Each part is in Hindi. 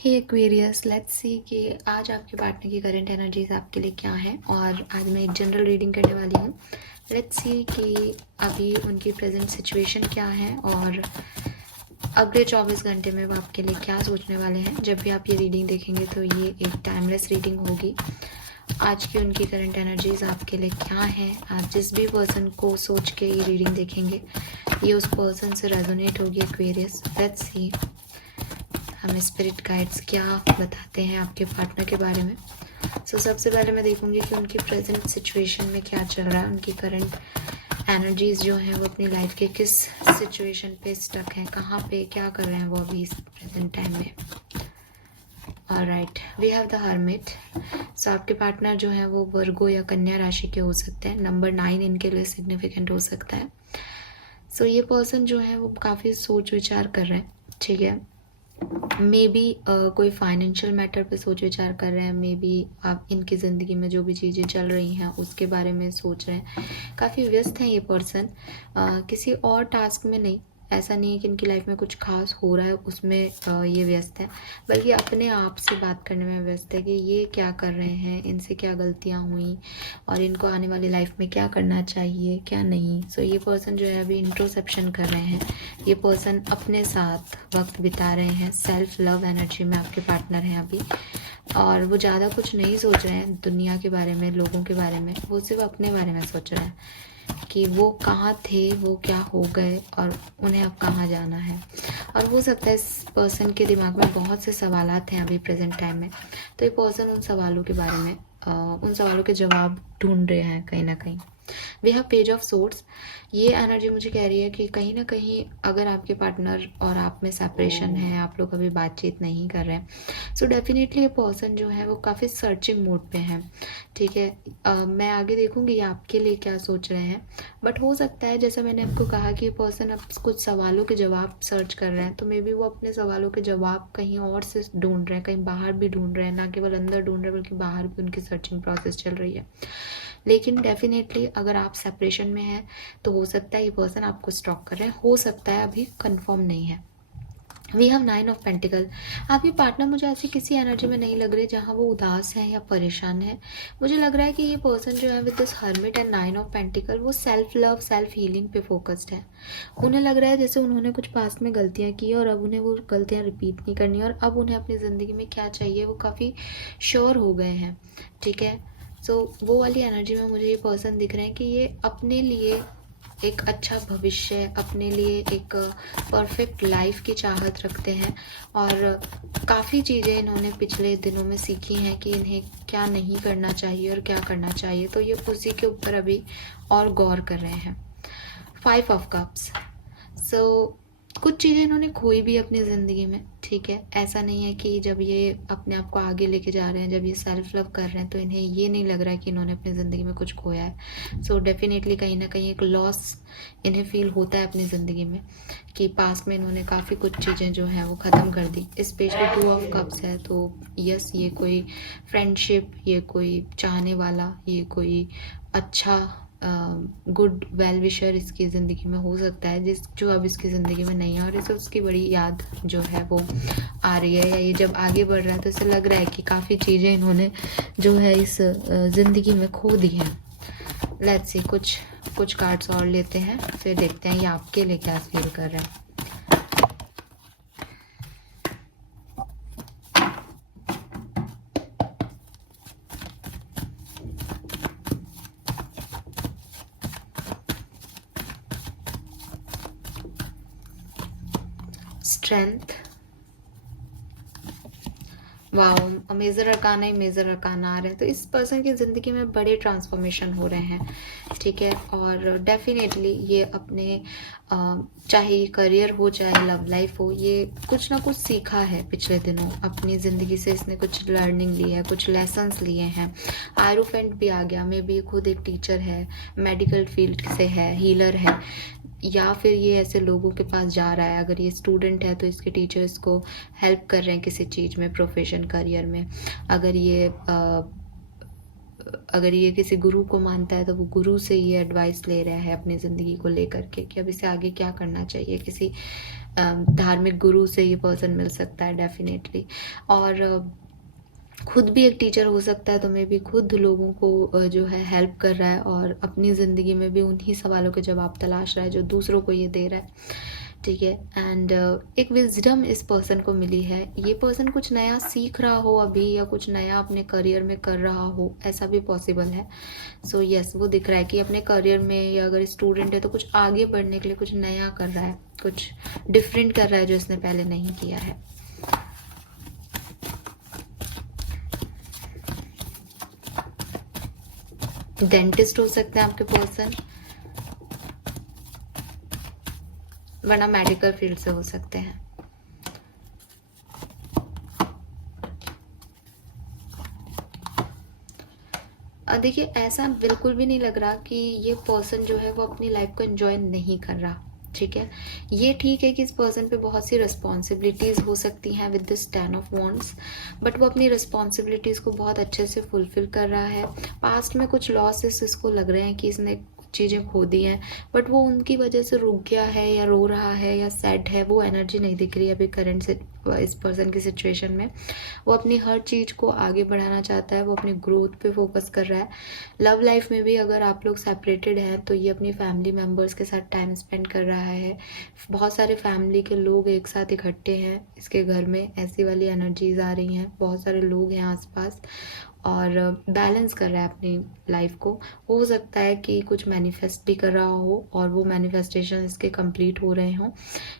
हे एक्वेरियस, लेट्स सी कि आज आपके पार्टनर की करंट एनर्जीज आपके लिए क्या है। और आज मैं एक जनरल रीडिंग करने वाली हूँ। लेट्स सी कि अभी उनकी प्रेजेंट सिचुएशन क्या है और अगले 24 घंटे में वो आपके लिए क्या सोचने वाले हैं। जब भी आप ये रीडिंग देखेंगे तो ये एक टाइमलेस रीडिंग होगी। आज की उनकी करंट एनर्जीज आपके लिए क्या है, आप जिस भी पर्सन को सोच के ये रीडिंग देखेंगे ये उस पर्सन से रेजोनेट होगी। एक्वेरियस, लेट्स सी हमें स्पिरिट गाइड्स क्या बताते हैं आपके पार्टनर के बारे में। सबसे पहले मैं देखूंगी कि उनकी प्रेजेंट सिचुएशन में क्या चल रहा है। उनकी करंट एनर्जीज जो हैं वो अपनी लाइफ के किस सिचुएशन पे स्टक हैं, कहाँ पे क्या कर रहे हैं वो अभी इस प्रेजेंट टाइम में। Alright, we have the hermit. So आपके पार्टनर जो है वो वर्गो या कन्या राशि के हो सकते हैं। नंबर 9 इनके लिए सिग्निफिकेंट हो सकता है। सो ये पर्सन जो है वो काफ़ी सोच विचार कर रहे हैं, ठीक है। मे बी कोई फाइनेंशियल मैटर पे सोच विचार कर रहे हैं। मे बी आप इनकी ज़िंदगी में जो भी चीज़ें चल रही हैं उसके बारे में सोच रहे हैं। काफ़ी व्यस्त हैं ये पर्सन, किसी और टास्क में नहीं। ऐसा नहीं है कि इनकी लाइफ में कुछ खास हो रहा है उसमें ये व्यस्त है, बल्कि अपने आप से बात करने में व्यस्त है कि ये क्या कर रहे हैं, इनसे क्या गलतियाँ हुई और इनको आने वाली लाइफ में क्या करना चाहिए क्या नहीं। सो ये पर्सन जो है अभी इंट्रोस्पेक्शन कर रहे हैं। ये पर्सन अपने साथ वक्त बिता रहे हैं। सेल्फ लव एनर्जी में आपके पार्टनर हैं अभी, और वो ज़्यादा कुछ नहीं सोच रहे हैं दुनिया के बारे में, लोगों के बारे में। वो सिर्फ अपने बारे में सोच रहे हैं कि वो कहाँ थे, वो क्या हो गए और उन्हें अब कहाँ जाना है। और हो सकता है इस पर्सन के दिमाग में बहुत से सवालात हैं अभी प्रेजेंट टाइम में। तो ये पर्सन उन सवालों के बारे में उन सवालों के जवाब ढूंढ रहे हैं कहीं ना कहीं। We have page of swords. ये एनर्जी मुझे कह रही है कि कहीं ना कहीं अगर आपके पार्टनर और आप में सेपरेशन है, आप लोग अभी बातचीत नहीं कर रहे हैं, सो डेफिनेटली ये पर्सन जो है वो काफ़ी सर्चिंग मोड पे है, ठीक है। मैं आगे देखूंगी ये आपके लिए क्या सोच रहे हैं। बट हो सकता है, जैसा मैंने आपको कहा कि ये पर्सन अब कुछ सवालों के जवाब सर्च कर रहे हैं, तो मे बी वो अपने सवालों के जवाब कहीं और से ढूंढ रहे हैं, कहीं बाहर भी ढूंढ रहे हैं। ना केवल अंदर ढूंढ रहे हैं बल्कि बाहर भी उनकी सर्चिंग प्रोसेस चल रही है। लेकिन डेफिनेटली अगर आप सेपरेशन में हैं तो हो सकता है ये पर्सन आपको स्टॉक कर रहे हैं, हो सकता है अभी कंफर्म नहीं है। We have 9 of pentacles. आपकी पार्टनर मुझे ऐसी किसी एनर्जी में नहीं लग रही जहाँ वो उदास है या परेशान है। मुझे लग रहा है कि ये पर्सन जो है with this hermit and 9 of pentacle वो सेल्फ लव, सेल्फ हीलिंग पे फोकस्ड है। उन्हें लग रहा है जैसे उन्होंने कुछ पास्ट में गलतियाँ की और अब उन्हें वो गलतियाँ रिपीट नहीं करनी, और अब उन्हें अपनी ज़िंदगी में क्या चाहिए वो काफ़ी श्योर हो गए हैं, ठीक है। सो वो वाली एनर्जी में मुझे ये पर्सन दिख रहे हैं कि ये अपने लिए एक अच्छा भविष्य, अपने लिए एक परफेक्ट लाइफ की चाहत रखते हैं। और काफ़ी चीज़ें इन्होंने पिछले दिनों में सीखी हैं कि इन्हें क्या नहीं करना चाहिए और क्या करना चाहिए, तो ये उसी के ऊपर अभी और गौर कर रहे हैं। 5 ऑफ कप्स। सो कुछ चीज़ें इन्होंने खोई भी अपनी ज़िंदगी में, ठीक है। ऐसा नहीं है कि जब ये अपने आप को आगे लेके जा रहे हैं, जब ये सेल्फ लव कर रहे हैं, तो इन्हें ये नहीं लग रहा है कि इन्होंने अपनी ज़िंदगी में कुछ खोया है। सो डेफिनेटली कहीं ना कहीं एक लॉस इन्हें फील होता है अपनी ज़िंदगी में कि पास्ट में इन्होंने काफ़ी कुछ चीज़ें जो हैं वो ख़त्म कर दी। स्पेशली 2 ऑफ कप्स है, तो यस, ये कोई फ्रेंडशिप, ये कोई चाहने वाला, ये कोई अच्छा गुड वेल विशर इसकी ज़िंदगी में हो सकता है जो अब इसकी ज़िंदगी में नहीं है, और इसे उसकी बड़ी याद जो है वो आ रही है, या ये जब आगे बढ़ रहा है तो इसे लग रहा है कि काफ़ी चीज़ें इन्होंने जो है इस ज़िंदगी में खो दी हैं। लेट्स सी कुछ कार्ड्स और लेते हैं, फिर देखते हैं ये आपके लिए क्या फील कर रहे हैं। स्ट्रेंथ, वाओ, मेजर अरकाना ही मेजर अरकाना आ रहे हैं। तो इस पर्सन की ज़िंदगी में बड़े ट्रांसफॉर्मेशन हो रहे हैं, ठीक है। और डेफिनेटली ये अपने चाहे करियर हो चाहे लव लाइफ हो, ये कुछ ना कुछ सीखा है पिछले दिनों अपनी ज़िंदगी से। इसने कुछ लर्निंग ली है, कुछ लेसन्स लिए हैं। आयरोफेंट भी आ गया, मे बी खुद एक टीचर है, मेडिकल फील्ड से है, हीलर है, या फिर ये ऐसे लोगों के पास जा रहा है। अगर ये स्टूडेंट है तो इसके टीचर्स को हेल्प कर रहे हैं किसी चीज़ में, प्रोफेशन, करियर में। अगर ये किसी गुरु को मानता है तो वो गुरु से ये एडवाइस ले रहा है अपनी ज़िंदगी को लेकर के कि अब इसे आगे क्या करना चाहिए। किसी धार्मिक गुरु से ये पर्सन मिल सकता है डेफिनेटली। और खुद भी एक टीचर हो सकता है, तो मे भी खुद लोगों को जो है हेल्प कर रहा है और अपनी ज़िंदगी में भी उन्हीं सवालों के जवाब तलाश रहा है जो दूसरों को ये दे रहा है। ठीक है। एंड एक विजडम इस पर्सन को मिली है। ये पर्सन कुछ नया सीख रहा हो अभी, या कुछ नया अपने करियर में कर रहा हो, ऐसा भी पॉसिबल है। सो यस, वो दिख रहा है कि अपने करियर में, या अगर स्टूडेंट है तो कुछ आगे बढ़ने के लिए कुछ नया कर रहा है, कुछ डिफरेंट कर रहा है जो इसने पहले नहीं किया है। डेंटिस्ट हो सकते हैं आपके पर्सन, वरना मेडिकल फील्ड से हो सकते हैं। देखिए, ऐसा बिल्कुल भी नहीं लग रहा कि ये पर्सन जो है वो अपनी लाइफ को एंजॉय नहीं कर रहा। ठीक है, ये ठीक है कि इस पर्सन पे बहुत सी रिस्पॉन्सिबिलिटीज़ हो सकती हैं with this 10 of wands, but वो अपनी रिस्पॉन्सिबिलिटीज़ को बहुत अच्छे से फुलफिल कर रहा है। पास्ट में कुछ लॉसेस इसको लग रहे हैं कि इसने चीज़ें खो दी हैं, बट वो उनकी वजह से रुक गया है, या रो रहा है, या सैड है। वो एनर्जी नहीं दिख रही है अभी करंट से इस पर्सन की सिचुएशन में। वो अपनी हर चीज़ को आगे बढ़ाना चाहता है, वो अपनी ग्रोथ पे फोकस कर रहा है। लव लाइफ में भी अगर आप लोग सेपरेटेड हैं तो ये अपनी फैमिली मेम्बर्स के साथ टाइम स्पेंड कर रहा है। बहुत सारे फैमिली के लोग एक साथ इकट्ठे हैं इसके घर में, ऐसी वाली एनर्जीज आ रही हैं। बहुत सारे लोग हैं आसपास, और बैलेंस कर रहा है अपनी लाइफ को। हो सकता है कि कुछ मैनिफेस्ट भी कर रहा हो, और वो मैनिफेस्टेशन इसके कंप्लीट हो रहे हों,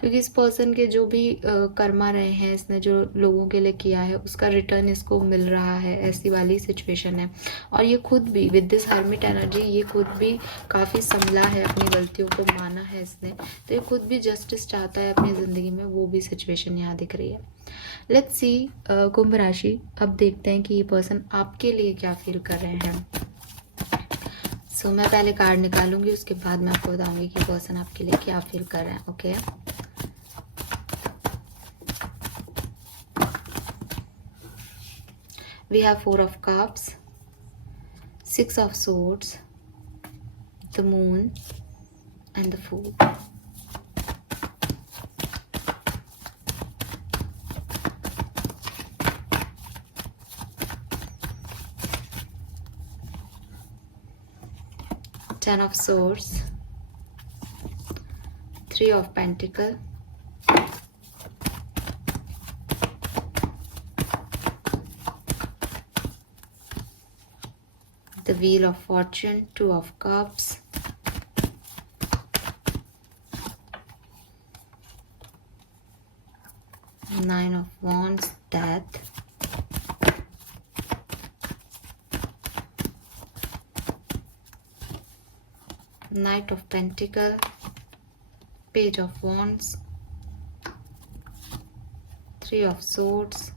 क्योंकि इस पर्सन के जो भी कर्मा रहे हैं, इसने जो लोगों के लिए किया है, उसका रिटर्न इसको मिल रहा है। ऐसी वाली सिचुएशन है। और ये खुद भी विद दिस हर्मिट एनर्जी, ये खुद भी काफ़ी संभला है, अपनी गलतियों को माना है इसने, तो ये खुद भी जस्टिस चाहता है अपनी ज़िंदगी में। वो भी सिचुएशन यहाँ दिख रही है। लेट्स सी कुंभ राशि, अब देखते हैं कि ये पर्सन आपके लिए क्या फील कर रहे हैं। सो मैं पहले कार्ड निकालूंगी, उसके बाद मैं आपको बताऊंगी कि पर्सन आपके लिए क्या फील कर रहे हैं। Okay, we have 4 of cups, 6 of swords, the moon and the fool. Ten of Swords, 3 of Pentacles, the Wheel of Fortune, 2 of Cups, Nine of Wands, Death, Knight of Pentacles, Page of Wands, 3 of Swords,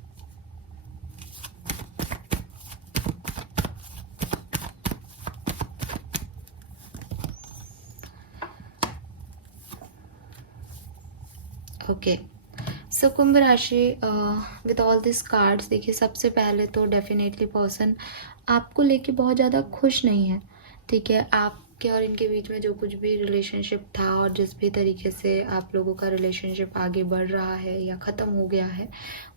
okay. So कुंभ राशि, विद ऑल दिस कार्ड्स, देखिए सबसे पहले तो डेफिनेटली पर्सन आपको लेके बहुत ज़्यादा खुश नहीं है। ठीक है, आपके और इनके बीच में जो कुछ भी रिलेशनशिप था, और जिस भी तरीके से आप लोगों का रिलेशनशिप आगे बढ़ रहा है या ख़त्म हो गया है,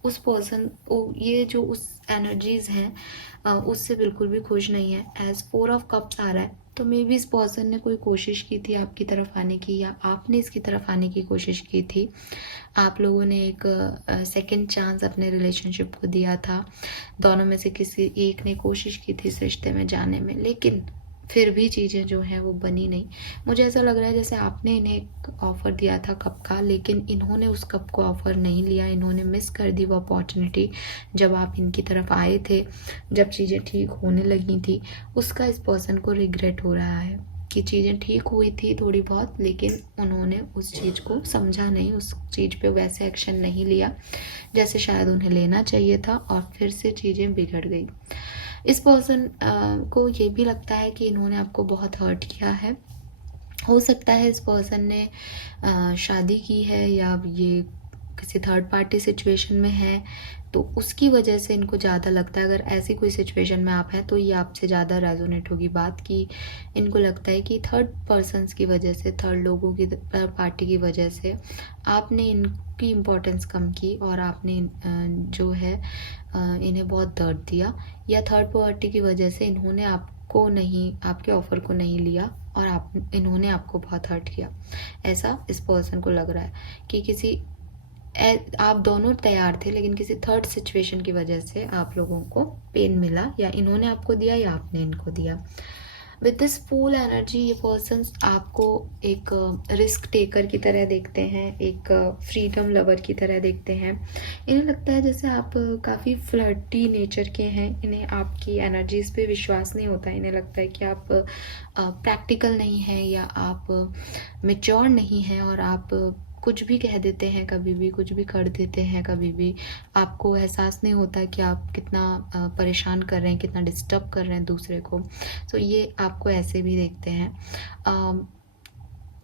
उस पर्सन ये जो उस एनर्जीज़ हैं उससे बिल्कुल भी खुश नहीं है। एज 4 ऑफ कप्स आ रहा है, तो मे बी इस पर्सन ने कोई कोशिश की थी आपकी तरफ आने की, या आपने इसकी तरफ आने की कोशिश की थी। आप लोगों ने एक सेकंड चांस अपने रिलेशनशिप को दिया था। दोनों में से किसी एक ने कोशिश की थी इस रिश्ते में जाने में, लेकिन फिर भी चीज़ें जो हैं वो बनी नहीं। मुझे ऐसा लग रहा है जैसे आपने इन्हें एक ऑफ़र दिया था कप का, लेकिन इन्होंने उस कप को ऑफ़र नहीं लिया। इन्होंने मिस कर दी वो अपॉर्चुनिटी जब आप इनकी तरफ आए थे, जब चीज़ें ठीक होने लगी थी। उसका इस पर्सन को रिग्रेट हो रहा है कि चीज़ें ठीक हुई थी थोड़ी बहुत, लेकिन उन्होंने उस चीज़ को समझा नहीं, उस चीज़ पे वैसे एक्शन नहीं लिया जैसे शायद उन्हें लेना चाहिए था, और फिर से चीज़ें बिगड़ गई। इस पर्सन को ये भी लगता है कि इन्होंने आपको बहुत हर्ट किया है। हो सकता है इस पर्सन ने शादी की है, या ये किसी थर्ड पार्टी सिचुएशन में है, तो उसकी वजह से इनको ज़्यादा लगता है, अगर ऐसी कोई सिचुएशन में आप हैं तो ये आपसे ज़्यादा रेजोनेट होगी बात कि इनको लगता है कि थर्ड पर्सन्स की वजह से, थर्ड लोगों की, थर्ड पार्टी की वजह से आपने इनकी इम्पोर्टेंस कम की और आपने जो है इन्हें बहुत दर्द दिया, या थर्ड पार्टी की वजह से इन्होंने आपको नहीं, आपके ऑफ़र को नहीं लिया और इन्होंने आपको बहुत हर्ट किया। ऐसा इस पर्सन को लग रहा है कि आप दोनों तैयार थे लेकिन किसी थर्ड सिचुएशन की वजह से आप लोगों को पेन मिला, या इन्होंने आपको दिया या आपने इनको दिया। विद दिस फूल एनर्जी ये पर्सन्स आपको एक रिस्क टेकर की तरह देखते हैं, एक फ्रीडम लवर की तरह देखते हैं। इन्हें लगता है जैसे आप काफ़ी फ्लर्टी नेचर के हैं, इन्हें आपकी एनर्जीज़ पे विश्वास नहीं होता। इन्हें लगता है कि आप प्रैक्टिकल नहीं हैं या आप मैच्योर नहीं हैं और आप कुछ भी कह देते हैं, कभी भी कुछ भी कर देते हैं, कभी भी आपको एहसास नहीं होता कि आप कितना परेशान कर रहे हैं, कितना डिस्टर्ब कर रहे हैं दूसरे को। तो ये आपको ऐसे भी देखते हैं।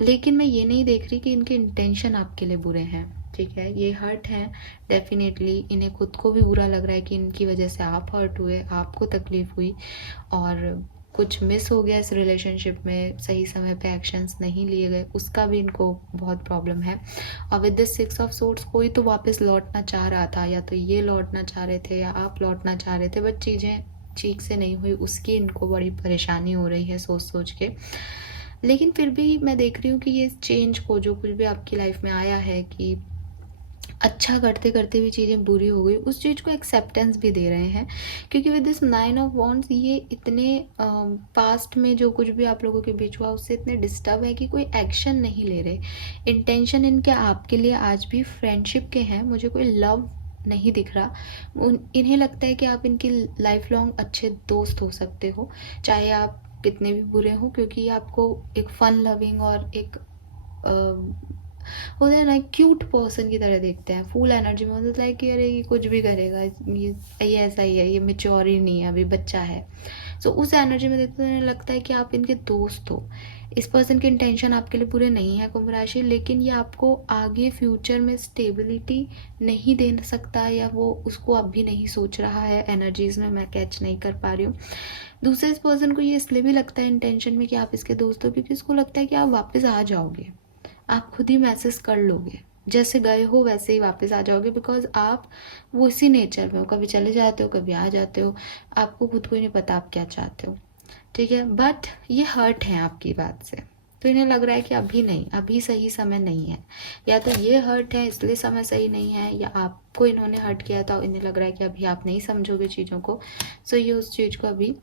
लेकिन मैं ये नहीं देख रही कि इनके इंटेंशन आपके लिए बुरे हैं, ठीक है। ये हर्ट हैं डेफिनेटली, इन्हें खुद को भी बुरा लग रहा है कि इनकी वजह से आप हर्ट हुए, आपको तकलीफ़ हुई और कुछ मिस हो गया इस रिलेशनशिप में, सही समय पे एक्शंस नहीं लिए गए, उसका भी इनको बहुत प्रॉब्लम है। और विद दिस 6 ऑफ सोर्ड्स कोई तो वापस लौटना चाह रहा था, या तो ये लौटना चाह रहे थे या आप लौटना चाह रहे थे, बट चीज़ें ठीक से नहीं हुई, उसकी इनको बड़ी परेशानी हो रही है सोच सोच के। लेकिन फिर भी मैं देख रही हूँ कि ये चेंज को, जो कुछ भी आपकी लाइफ में आया है कि अच्छा करते करते भी चीज़ें बुरी हो गई, उस चीज़ को एक्सेप्टेंस भी दे रहे हैं। क्योंकि विद दिस 9 ऑफ वॉन्ड्स ये इतने पास्ट में जो कुछ भी आप लोगों के बीच हुआ उससे इतने डिस्टर्ब है कि कोई एक्शन नहीं ले रहे। इंटेंशन इनके आपके लिए आज भी फ्रेंडशिप के हैं, मुझे कोई लव नहीं दिख रहा। इन्हें लगता है कि आप इनकी लाइफ लॉन्ग अच्छे दोस्त हो सकते हो, चाहे आप कितने भी बुरे हो, क्योंकि आपको एक फन लविंग और एक होता है ना क्यूट पर्सन की तरह देखते हैं। फुल एनर्जी में होता है कि अरे ये कुछ भी करेगा, ये ऐसा ही है, ये मेच्योर ही नहीं है, अभी बच्चा है। सो उस एनर्जी में देखते हैं लगता है कि आप इनके दोस्त हो। इस पर्सन की इंटेंशन आपके लिए बुरे नहीं है कुंभ राशि, लेकिन ये आपको आगे फ्यूचर में स्टेबिलिटी नहीं दे सकता, या वो उसको अभी नहीं सोच रहा है। एनर्जीज में मैं कैच नहीं कर पा रही हूँ। दूसरे इस पर्सन को ये इसलिए भी लगता है इंटेंशन में कि आप इसके दोस्त हो, क्योंकि इसको लगता है कि आप वापस आ जाओगे, आप खुद ही मैसेज कर लोगे, जैसे गए हो वैसे ही वापस आ जाओगे, बिकॉज आप वो इसी नेचर में हो, कभी चले जाते हो कभी आ जाते हो, आपको खुद को ही नहीं पता आप क्या चाहते हो, ठीक है। बट ये हर्ट हैं आपकी बात से, तो इन्हें लग रहा है कि अभी नहीं, अभी सही समय नहीं है, या तो ये हर्ट है इसलिए समय सही नहीं है, या आपको इन्होंने हर्ट किया था, इन्हें लग रहा है कि अभी आप नहीं समझोगे चीज़ों को। सो ये उस चीज़ को अभी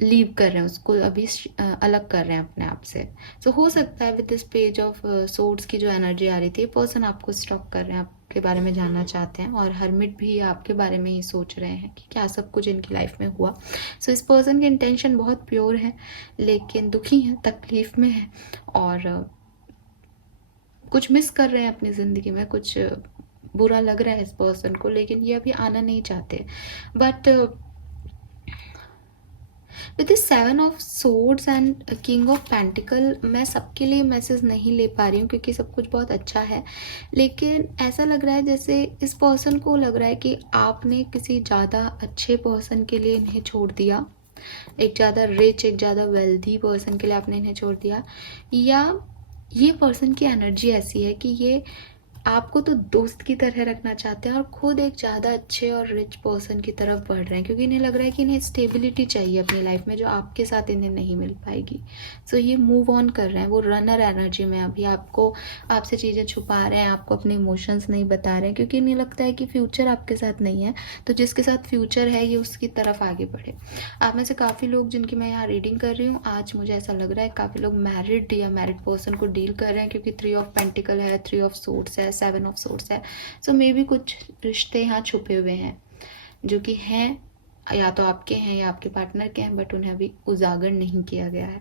लीव कर रहे हैं, उसको अभी अलग कर रहे हैं अपने आप से। सो हो सकता है with this page of swords की जो एनर्जी आ रही थी, पर्सन आपको स्टॉक कर रहे हैं, आपके बारे में जानना चाहते हैं, और हर्मिट भी आपके बारे में ही सोच रहे हैं कि क्या सब कुछ इनकी लाइफ में हुआ। सो इस पर्सन की इंटेंशन बहुत प्योर है, लेकिन दुखी हैं, तकलीफ में है, और कुछ मिस कर रहे हैं अपनी ज़िंदगी में, कुछ बुरा लग रहा है इस पर्सन को, लेकिन ये अभी आना नहीं चाहते। But with this 7 of swords and king of pentacle मैं सबके लिए मैसेज नहीं ले पा रही हूँ, क्योंकि सब कुछ बहुत अच्छा है, लेकिन ऐसा लग रहा है जैसे इस पर्सन को लग रहा है कि आपने किसी ज़्यादा अच्छे पर्सन के लिए इन्हें छोड़ दिया, एक ज़्यादा रिच, एक ज़्यादा वेल्दी पर्सन के लिए आपने इन्हें छोड़ दिया, या ये पर्सन की एनर्जी ऐसी है कि ये आपको तो दोस्त की तरह रखना चाहते हैं और खुद एक ज़्यादा अच्छे और रिच पर्सन की तरफ बढ़ रहे हैं, क्योंकि इन्हें लग रहा है कि इन्हें स्टेबिलिटी चाहिए अपनी लाइफ में, जो आपके साथ इन्हें नहीं मिल पाएगी। सो ये मूव ऑन कर रहे हैं, वो रनर एनर्जी में अभी आपसे चीज़ें छुपा रहे हैं, आपको अपने इमोशंस नहीं बता रहे हैं, क्योंकि इन्हें लगता है कि फ्यूचर आपके साथ नहीं है, तो जिसके साथ फ्यूचर है ये उसकी तरफ आगे बढ़े। आप में से काफ़ी लोग जिनकी मैं यहाँ रीडिंग कर रही हूँ, आज मुझे ऐसा लग रहा है काफ़ी लोग मैरिड या मैरिड पर्सन को डील कर रहे हैं, क्योंकि 3 ऑफ पेंटिकल है, 3 ऑफ सोर्ड्स है, 7 ऑफ सोर्ड्स है। सो मे बी कुछ रिश्ते यहाँ छुपे हुए हैं जो कि हैं, या तो आपके हैं या आपके पार्टनर के हैं, बट उन्हें अभी उजागर नहीं किया गया है।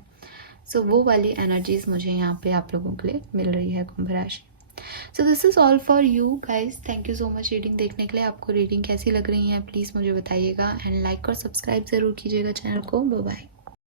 सो वो वाली एनर्जीज मुझे यहाँ पे आप लोगों के लिए मिल रही है कुंभ राशि। So this is all for you guys. Thank you so much reading देखने के लिए। आपको रीडिंग कैसी लग रही है प्लीज़ मुझे बताइएगा, एंड लाइक और सब्सक्राइब ज़रूर कीजिएगा चैनल को। Bye bye.